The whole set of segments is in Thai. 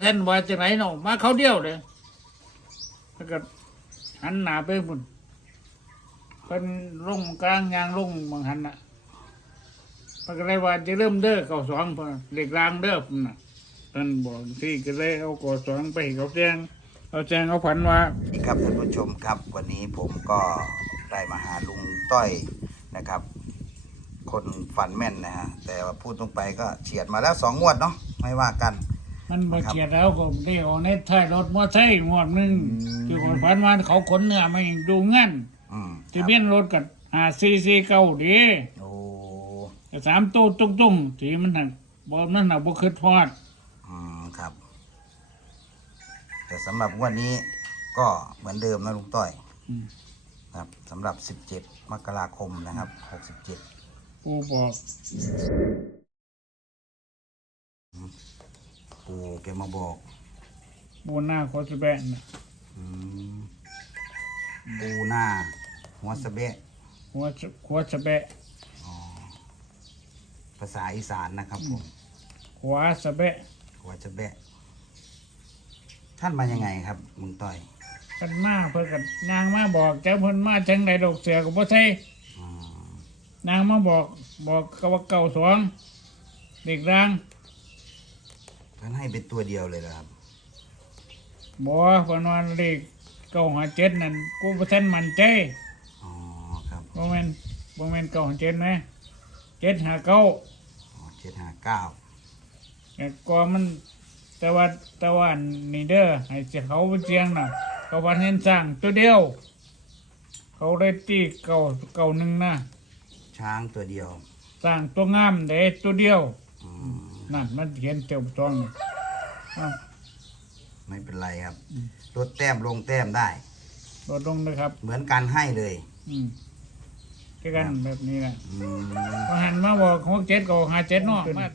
เส้นว่าจะไหนเนาะมาเขาเดียวเลยแล้วก็หันหน้าไปพุ่นเป็นลงกลางยางลงบางหันน่ะมันก็เลยว่าจะเริ่มเด้อเก่าสองพอเด็กรางเด้อพุ่นน่ะท่านบอกที่ก็เลยเอาก่อสองไปให้เขาแจ้งเขาแจ้งเขาผันว่าสวัสดีครับท่านผู้ชมครับวันนี้ผมก็ได้มาหาลุงต้อยนะครับ คนฝันแม่นนะฮะแต่ว่าพูดตรงไปก็เฉียดมาแล้วสองงวดเนาะไม่ว่ากัน มันมาครับเกียดแล้วก็ได้ออกในท้ายรถมอเตอร์ไซค์หมวดหนึ่งอืมที่คนพันวันเขาขนเนื้อมาให้ดูงั้นอืมคที่รับเบี้ยนรถกับหาซีซีเก่าดีโอ้แต่สามตู้ตุ้งตุ้งๆที่มันหักบอมันหักบ่คืดทอด อืมครับ แต่สำหรับงวดนี้ก็เหมือนเดิมนะลุงต้อยอืม ครับสำหรับ 17 มกราคมนะครับ 67 ปูบอก ปู่แกมาบอกปูหน้าโคสแบนน่ะอืมปูหน้า หัวสะเบะหัวสหัวสะแบะอ๋อภาษาอีสานนะครับผมหัวสะแบะหัวจะแบะ ท่านมายังไงครับลุงต้อยกันมาเพื่อกันนางมาบอกเจ้าเพิ่นมาจังใดดอกเสือกับบ่ใช่อืมนางมาบอกบอกกว่าเก่าสองเด็กร่าง ท่านให้เป็นตัวเดียวเลยเหรอครับบ่เพิ่นว่าเลขเก้าหาเจ็ดนั่นกูบ่ทันมั่นใจอ๋อครับบ่แม่นบ่แม่นเก้าหาเจ็ดนะเจ็ดหาเก้าอ๋อเจ็ดห้าเก้าแต่ก็มันแต่ว่าแต่ว่านี่เด้อให้เสียเขาไปเสียงน่ะเขาพันเห็นสร้างตัวเดียว เขาได้ตีเก่าเก่าหนึ่งนะช้างตัวเดียวสร้างตัวงามเด้ตัวเดียว อืม นั่นมันเห็นเต็มตองน่ะอ้าวไม่เป็นไรครับ ลดแต้มลงแต้มได้ ลดลงนะครับเหมือนการให้เลย อืมก็กันแบบนี้แหละอืมพอหันมาบอกหกเจ็ดก็หาเจ็ดเนาะมา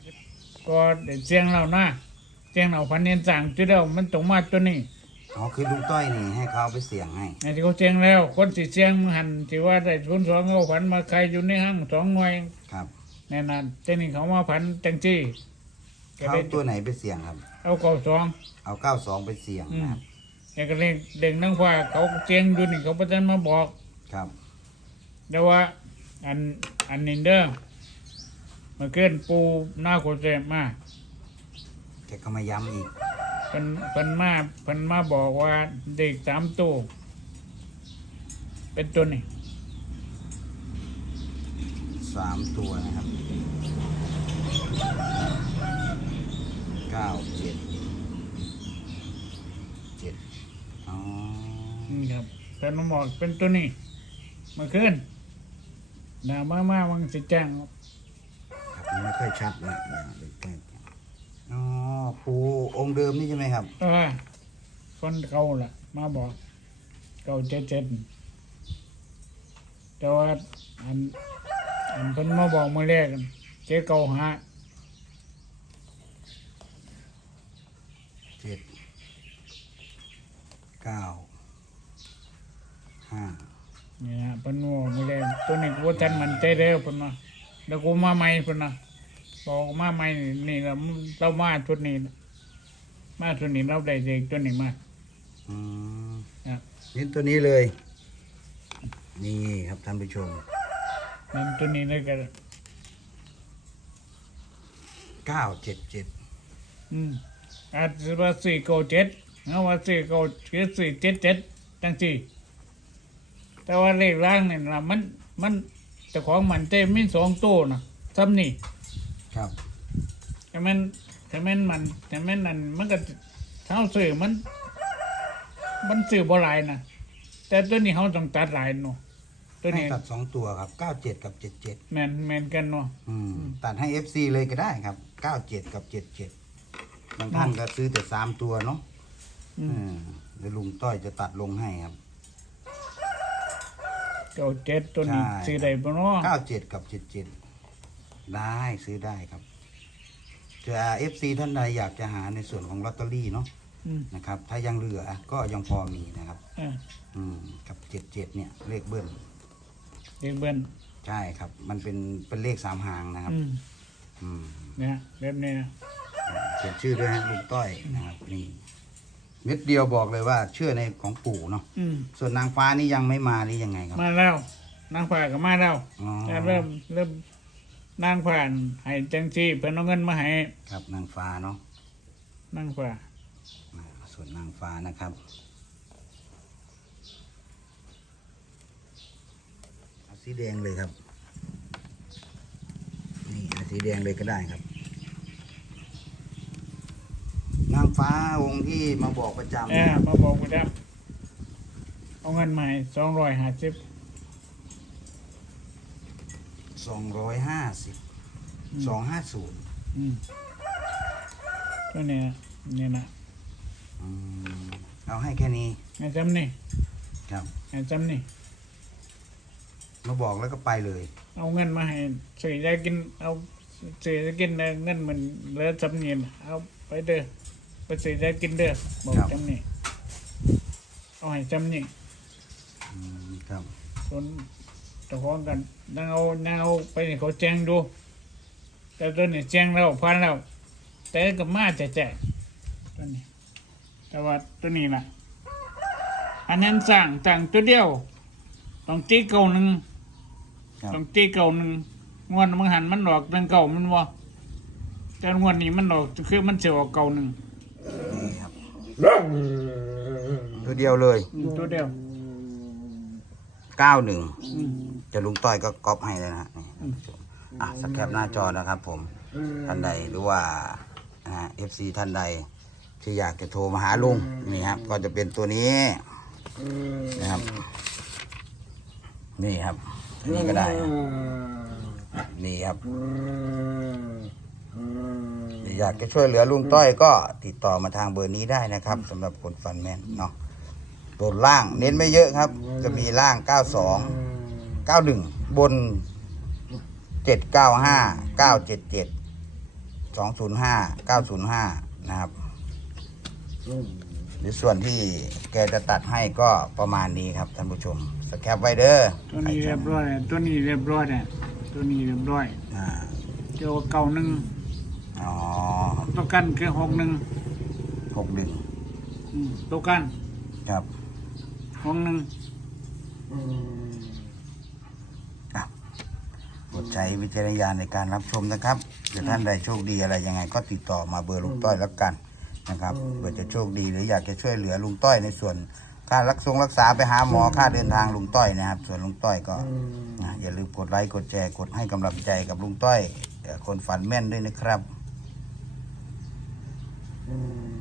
ก็ได้เสียงเรานะเสียงเราพันเห็นสร้างตัวเดียวมันตรงมาตัวนี้อ๋อคือลุงต้อยนี่ให้เขาเอาไปเสี่ยงให้ ไอ้ที่เขาเชียงแล้ว คนสิเชียงมึงหันที่ว่าได้ทุนสองเอาผันมาใครอยู่ในห้างสองหน่วยครับ แน่นอนแต่นี่เขามาผันจังจี้ ก็เขาได้ตัวไหนไปเสี่ยงครับ เอาเก่าสองเอาเก้าสองไปเสี่ยงอืมนะครับแต่ก็เลยเด็กนั่งฟ้าเขาเชียงอยู่นี่เขาประจันมาบอก ครับแต่ว่า อันอันนินเด้อมาเกินปูหน้าโคเซมาแกก็มาย้ำอีกเพิ่นเพิ่นมาเพิ่นมาบอกว่าเด็กสามตัวเป็นตัวนี้สามตัวนะครับเก้าเจ็ดเจ็ดอ๋อนี่ครับเพิ่นมาบอกเป็นตัวนี้มาขึ้นหนามามาวังสิแจ้งครับมันไม่ค่อยชัดนะเดี๋ยวเดี๋ยวใกล้อ๋อปูองค์เดิมนี่ใช่ไหมครับ เออคนเก่าล่ะ มาบอกเก่าเจ็ดเจ็ดแต่ว่าอันอันเพิ่นมาบอกมาแรกเจ๊เก่าหา จ็ดเก้าห้านี่นะเพิ่นบอกมาแรกตัวนี้กูทันมันใจเด้อเพิ่นว่าแล้วกูมาใหม่เพิ่นนะบอกมาใหม่นี่เราเรามาชุดนี้น่ะมาชุดนี้เราได้เด็กตัวนี้มาอืมครับเห็นตัวนี้เลย นี่ครับท่านผู้ชมนั่นตัวนี้เลยกันเก้าเจ็ดเจ็ดอืม อาจจะว่าสี่เก้าเจ็ดเอาว่าสี่เก้าเจ็ดสี่เจ็ดเจ็ดจังสี่แต่ว่าเลขล่างเนี่ยนะมันมันเจ้าของมันเต็มมีสองตัวนะซ้ำนี่ครับแต่มันแต่มันมันแต่มันนั่นมันก็เท้าสื่อมัน มันสื่อบ่หลายนะแต่ตัวนี้เขาต้องตัดหลายเนาะตัวให้นี้ตัดสองตัวครับเก้าเจ็ดกับเจ็ดเจ็ดแมนแมนกันเนาะอืมตัดให้ FC เลยก็ได้ครับเก้าเจ็ดกับเจ็ดเจ็ด บางท่านก็ซื้อแต่สามตัวเนาะอืมอืมเดี๋ยวลุงต้อยจะตัดลงให้ครับ เก้าเจ็ดตัวนี้ใช่ ซื้อได้บ่เนาะเก้าเจ็ดกับเจ็ดเจ็ดได้ซื้อได้ครับจะเอฟซีท่านใดอยากจะหาในส่วนของลอตเตอรี่เนาะอืมนะครับ ถ้ายังเหลือก็ยังพอมีนะครับ เอออืมกับเจ็ดเจ็ดเนี่ยเลขเบิ้ลเด็กเบิ้นใช่ครับ มันเป็นเป็นเลขสามหางนะครับ อืมอืมเนี่ยแบบนี้นะ เขียนชื่อด้วยฮะลุงต้อยนะครับนี่เม็ดเดียวบอกเลยว่าเชื่อในของปู่เนาะอืมส่วนนางฟ้านี่ยังไม่มาหรือยังไงครับ มาแล้วนางผ่าก็มาแล้วอ๋อแต่เริ่มเริ่มนางผ่านให้จังซี่เพิ่นเอาเงินมาให้ครับนางฟ้าเนาะนางผ่าอ่าส่วนนางฟ้านะครับเอาสีแดงเลยครับ นี่เอาสีแดงเลยก็ได้ครับ นางฟ้าองค์ที่มาบอกประจำเออมาบอกกูจับเอาเงินมาให้สองร้อยห้าสิบสองร้อยห้าสิบสองห้าศูนย์อืมตัวเนี้ยเนี่ยนะเอาให้แค่นี้ไอ้จำนี่ครับ ไอ้จำนี่มาบอกแล้วก็ไปเลย เอาเงินมาให้ซื้อยากินเอาซื้อยากินเด้อเงินมันเหลือจำนี่น่ะเอาไปเด้อ ไปซื้อยากินเด้อบอกครับ จำนี่เอาให้จำนี่อืมครับส่วนเจ้าของกันนั่งเอานั่งเอาไปให้เขาแจ้งดู แต่ตัวนี้แจ้งแล้วพันแล้ว แต่ก็มาแจกตัวนี้ แต่ว่าตัวนี้ล่ะอันนั้นสั่งสั่งตัวเดียว ต้องตีเก่าหนึ่ง ครับต้องตีเก่าหนึ่งงวดมันหันมันดอกตั้งเก่ามันวะแต่งวดนี้มันดอกคือมันเสียออกเก่าหนึ่งนี่ครับ ตัวเดียวเลยอืมตัวเดียวเก้าหนึ่งอืมจะลุงต้อยก็ก๊อปให้เลยนะฮะนี่อืมอะสแคปหน้าจอนะครับผมท่านใดหรือว่าเอฟซีท่านใดที่อยากจะโทรมาหาลุงนี่ครับ ก็จะเป็นตัวนี้นะครับ นี่ครับอันนี้ก็ได้ครับนี่ครับ อยากจะช่วยเหลือลุงต้อยก็ติดต่อมาทางเบอร์นี้ได้นะครับสำหรับคนฟันแม่นเนาะตัวล่างเน้นไม่เยอะครับ จะมีล่าง 92 91 บน 795 977 205 905 นะครับ หรือส่วนที่แกจะตัดให้ก็ประมาณนี้ครับท่านผู้ชม สแคปไว้เด้อตัวนี้เรียบร้อย ตัวนี้เรียบร้อยเนี่ยตัวนี้เรียบร้อยอ่าเกี่ยวกับเก่าหนึ่ง อ๋อตัวกันคือหกหนึ่งหกหนึ่งอืมตัวกันครับหกหนึ่งอะโปรดใช้วิจารณญาณในการรับชมนะครับเดี๋ยวท่านใดโชคดีอะไรยังไง ก็ติดต่อมาเบอร์ลุงต้อยแล้วกันนะครับเผื่อจะโชคดีหรืออยากจะช่วยเหลือลุงต้อยในส่วนค่ารักษงรักษาไปหาหมอค่าเดินทางลุงต้อยนะครับ ส่วนลุงต้อยก็นะอย่าลืมกดไลค์กดแชร์กดให้กำลังใจกับลุงต้อยเอ่อคนฝันแม่นด้วยนะครับ อืม